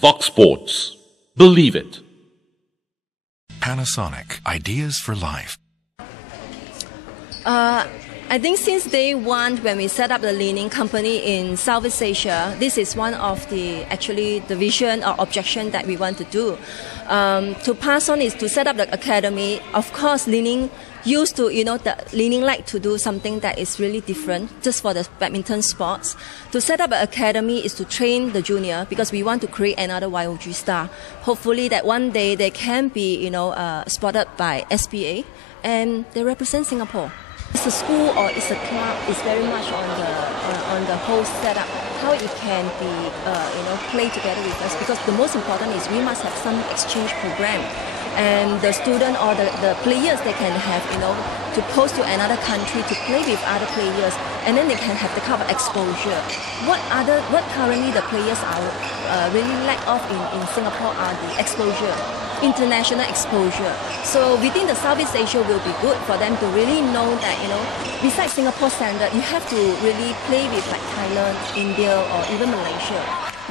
VOXSPORTS. Believe it. Panasonic, ideas for life. I think since day one, when we set up the Li-Ning company in Southeast Asia, this is one of the vision or objection that we want to do. To pass on is to set up the academy. Of course, Li-Ning used to, the Li-Ning like to do something that is really different, just for the badminton sports. To set up an academy is to train the junior, because we want to create another YOG star. Hopefully that one day they can be, spotted by SPA and they represent Singapore. It's a school or it's a club. It's very much on the whole setup, how it can be play together with us. Because the most important is we must have some exchange program, and the student or the players, they can have to post to another country to play with other players, and then they can have the kind of exposure. What currently the players are really lack of in Singapore are the exposure. International exposure. So within the Southeast Asia will be good for them to really know that, besides Singapore standard, you have to really play with like Thailand, India, or even Malaysia.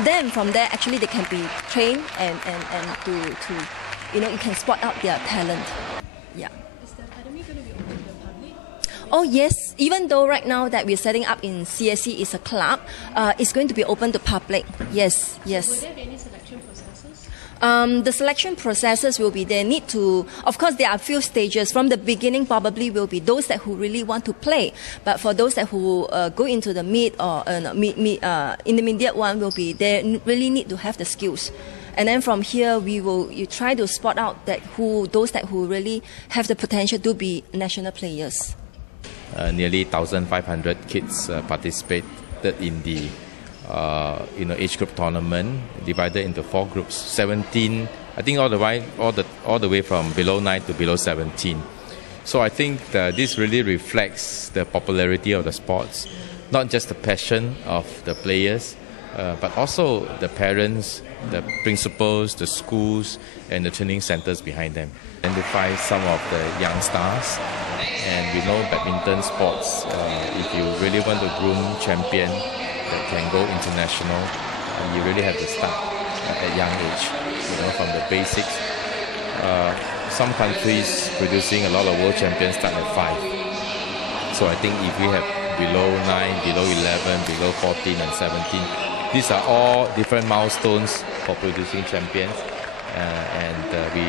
Then from there, actually they can be trained and to you can spot out their talent. Yeah. Is the academy going to be open to the public? Oh yes, even though right now that we're setting up in CSC is a club, it's going to be open to public. Yes, yes. Will there be any selection processes? The selection processes will be there. Of course, there are a few stages. From the beginning, probably will be those who really want to play. But for those who go into the intermediate one, will be they really need to have the skills. And then from here, you try to spot out those who really have the potential to be national players. Nearly 1,500 kids participated in the age group tournament, divided into 4 groups, 17, I think all the way from below 9 to below 17. So I think this really reflects the popularity of the sports, not just the passion of the players, but also the parents, the principals, the schools, and the training centers behind them. Identify some of the young stars, and we know badminton sports, if you really want to groom champion that can go international, you really have to start at a young age, from the basics. Some countries producing a lot of world champions start at 5. So I think if we have below 9, below 11, below 14 and 17, these are all different milestones for producing champions, and we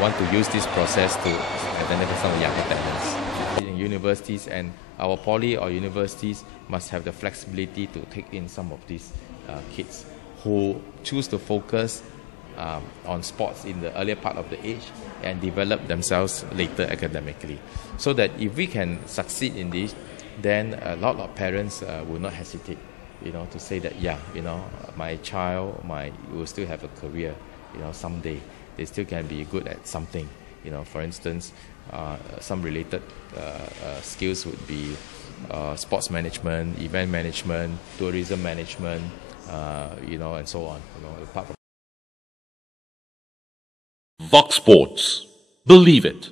want to use this process to identify some of the younger talents. In universities, and our poly or universities must have the flexibility to take in some of these kids who choose to focus on sports in the earlier part of the age and develop themselves later academically. So that if we can succeed in this, then a lot of parents will not hesitate, to say that, my child will still have a career, someday. They still can be good at something. For instance, some related skills would be sports management, event management, tourism management, and so on. Apart from VOXSPORTS. Believe it.